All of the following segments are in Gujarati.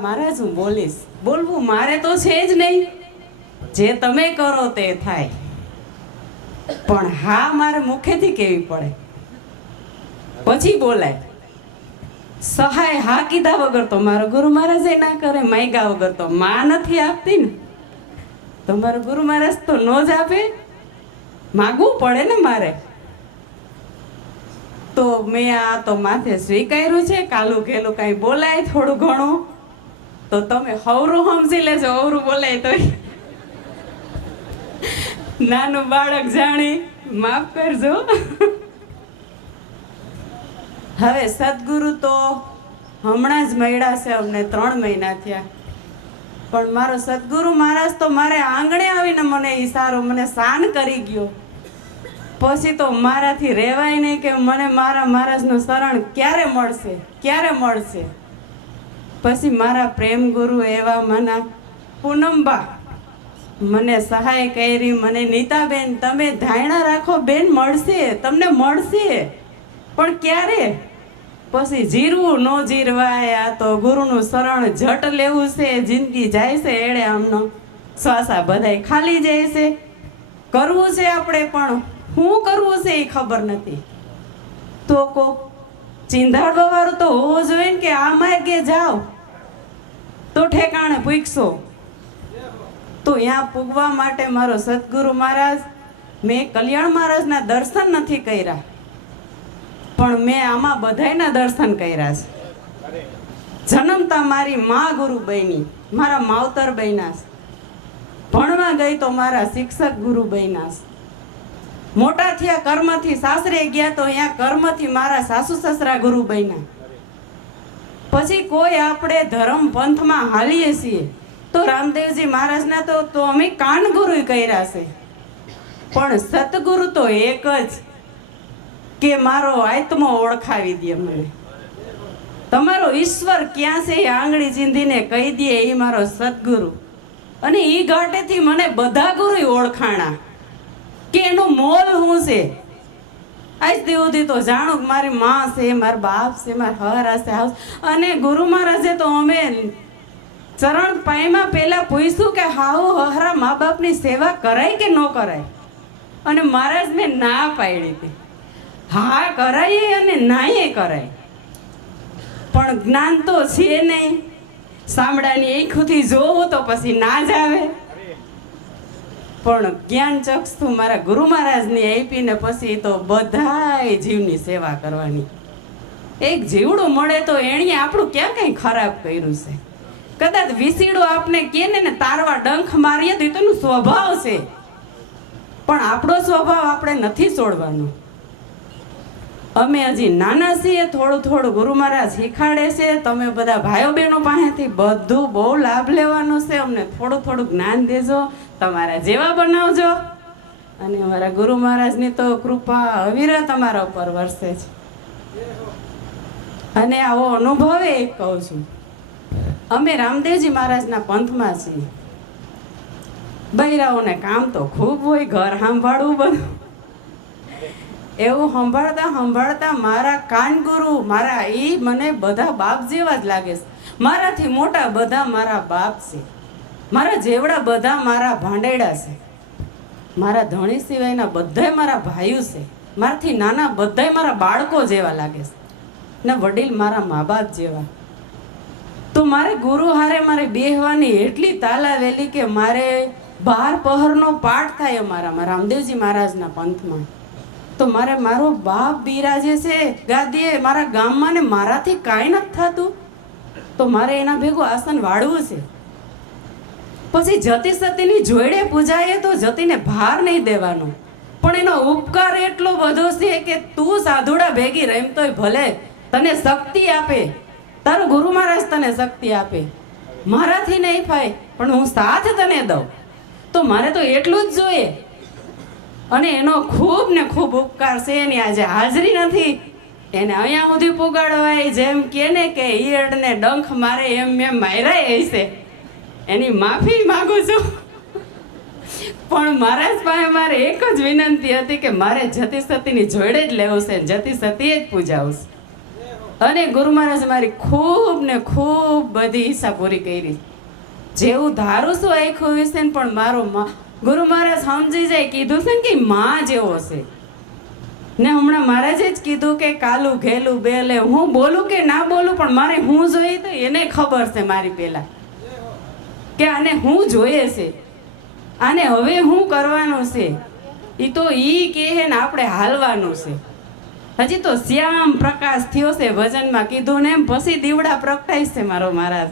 મારે હું બોલીશ. બોલવું મારે તો છે જ નહીં. જે તમે કરો તે થાય. પણ હા મારે મુખેથી કેવી પડે? પછી બોલાય. સહાય હા કીધા વગર તો મારો ગુરુ મહારાજ એ ના કરે માયગા વગર તો માં નથી આપતી ને. તો મારો ગુરુ મહારાજ તો નો જ આપે. માગવું પડે ને મારે. તો મેં આ તો માથે સ્વીકાર્યું છે, કાલું કેલું કાંઈ બોલાય થોડું ઘણું. તો તમે હવરું સમજી લેજો, હવરું બોલાય તો નાનું બાળક જાણી, માફ કરજો. હવે સદગુરુ તો હમણાં જ મળ્યા છે, અમને ત્રણ મહિના થયા. પણ મારો સદગુરુ મહારાજ તો મારે આંગણે આવીને મને ઈશારો, મને શાન કરી ગયો. પછી તો મારાથી રહેવાય નહીં કે મને મારા મહારાજનું શરણ ક્યારે મળશે? ક્યારે મળશે? પછી મારા પ્રેમ ગુરુ એવા મના, પૂનમબા, મને સહાય કરી, મને નીતાબેન, તમે ધાયણા રાખો, બેન મળશે, તમને મળશે. પણ ક્યારે? પછી, જીરવું ન જીરવાય, આ તો ગુરુનું શરણ જટ લેવું છે, જિંદગી જાય છે એડે આમનો શ્વાસા બધાય ખાલી જાય છે. કરવું છે આપણે પણ શું કરવું છે એ ખબર નથી. તો કોક ચીંધાડવા વાળું તો હોવો જોઈએ ને કે આ માર્ગે જાઓ. તો ઠેકાણે પૂછશો તો ત્યાં પૂગવા માટે મારો સદગુરુ મહારાજ, મેં કલ્યાણ મહારાજના દર્શન નથી કર્યા. પણ મેં આમાં બધાયના દર્શન કર્યા છે. જન્મતા મારી મા ગુરુ બની, મારા માવતર બન્યા ભણવા ગઈ તો મારા શિક્ષક ગુરુ બન્યા મોટા થયા કર્મથી સાસરે ગયા તો અહીંયા કર્મથી મારા સાસુ સસરા ગુરુ બન્યા. પછી કોઈ આપણે ધર્મ પંથમાં હાલીએ છીએ, તો રામદેવજી મહારાજના તો તો અમે કાન ગુરુ કર્યા છે. પણ સતગુરુ તો એક જ કે મારો આત્મો ઓળખાવી દે મને. તમારો ઈશ્વર ક્યાં છે એ આંગળી ચીંધીને કહી દે એ મારો સદગુરુ. અને એ ઘાટેથી મને બધા ગુરુ ઓળખાણા. કે એનું મોલ શું છે? આજ સુધી તો જાણું મારી માં છે, મારા બાપ છે, મારા હરા છે. હાઉસ અને ગુરુ મહારાજે તો અમે ચરણ પાયમાં પહેલાં પૂછ્યું કે હાઉ હરા મા બાપની સેવા કરાય કે ન કરાય અને મહારાજ મેં ના પાડી હતી. હા કરાય અને નાયે કરાય. પણ જ્ઞાન તો છે નહીં. સાંભળાની આંખોથી જોવું તો પછી ના જ આવે. પણ જ્ઞાન ચક્ષુ મારા ગુરુ મહારાજની આપીને પછી તો બધાય જીવની સેવા કરવાની. એક જીવડું મળે તો એણીએ આપણું ક્યાં કંઈ ખરાબ કર્યું છે? કદાચ વિસીડું આપને કે ને તારવા ડંખ મારીએ તો એ સ્વભાવ છે. પણ આપણો સ્વભાવ આપણે નથી છોડવાનો. અમે હજી નાના છીએ, થોડું થોડું ગુરુ મહારાજ શીખાડે છે, તમે બધા ભાઈઓ બહેનો પાસેથી બધું બહુ લાભ લેવાનો છે, અમને થોડું થોડું જ્ઞાન દેજો. તમારા જેવા બનાવજો. અને અમારા ગુરુ મહારાજની તો કૃપા અવિરત તમારા ઉપર વરસે છે. અને આવો અનુભવે એ કહું છું. અમે રામદેવજી મહારાજના પંથમાં છીએ. બૈરાઓને કામ તો ખૂબ હોય, ઘર સાંભળવું બધું. એવું સંભાળતા સંભાળતા મારા કાનગુરુ મારા એ મને બધા બાપ જેવા જ લાગે છે. મારાથી મોટા બધા મારા બાપ છે. મારા જેવડા બધા મારા ભાંડેડા છે. મારા ધણી સિવાયના બધાય મારા ભાઈઓ છે. મારાથી નાના બધાય મારા બાળકો જેવા લાગે છે. ને વડીલ મારા મા બાપ જેવા. તો મારે ગુરુ હારે મારે બેહવાની એટલી તાલાવેલી કે મારે બાર પહરનો પાઠ થાય અમારામાં, રામદેવજી મહારાજના પંથમાં. તો મારે મારો બાપ બિરાજે છે, ગાદીએ, મારા ગામમાં ને મારાથી કાંઈ નથી થતું. તો મારે એના ભેગું આસન વાળવું છે. પછી જતી સતીની જોડે પૂજાએ તો જતીને ભાર નહીં દેવાનો. પણ એનો ઉપકાર એટલો બધો છે કે તું સાધુડા ભેગી રમતોય ભલે તને શક્તિ આપે. તારો ગુરુ મહારાજ તને શક્તિ આપે. મારાથી નહીં થાય, પણ હું સાથ તને દઉં. તો મારે તો એટલું જ જોઈએ. અને એનો ખૂબ ને ખૂબ ઉપકાર છે, એની આજે હાજરી નથી. એને અહીંયા સુધી પુગાડવાય, જેમ કે ને કે ઈયળને ડંખ મારે એમ મેં માર્યા હશે. એની માફી માંગુ છું. પણ મહારાજ પાસે મારે એક જ વિનંતી હતી કે મારે જતી સતીની જોડે જ લેવું છે જતી સતીએ જ પૂજાવું અને ગુરુ મહારાજ મારી ખૂબ ને ખૂબ બધી ઈચ્છા પૂરી કરી. જેવું ધારું છું આખું વિશે પણ મારો ગુરુ મહારાજ સમજી જાય કીધું છે ને કે માં જેવો છે. ને હમણાં મહારાજે જ કીધું કે કાલું ઘેલું બેલે હું બોલું કે ના બોલું પણ મારે હું જોઈએ તો એને ખબર છે મારી પહેલા કે આને હું જોઈએ છે? આને હવે હું કરવાનું છે? એ તો ઈ કહે ને આપણે હાલવાનું છે. હજી તો શ્યામ પ્રકાશ થયો છે ભજનમાં. કીધું ને એમ પછી દીવડા પ્રગટાય છે મારો મહારાજ.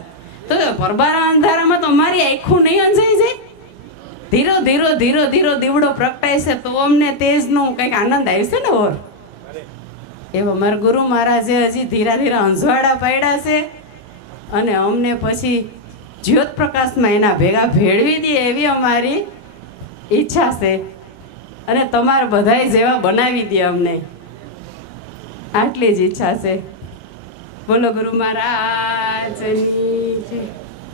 તો પરબારા અંધારામાં તો મારી આખું નહીં અંજાઈ જાય? ધીરો ધીરો ધીરો ધીરો દીવડો પ્રગટાય છે તો અમને તેજનો કંઈક આનંદ આવશે ને ઓર? એવો મારા ગુરુ મહારાજે હજી ધીરા ધીરા અંજવાડા પાડ્યા છે. અને અમને પછી જ્યોત પ્રકાશમાં એના ભેગા ભેળવી દે એવી અમારી ઈચ્છા છે. અને તમારે બધાય જેવા બનાવી દે અમને. આટલી જ ઈચ્છા છે. બોલો ગુરુ મહારાજની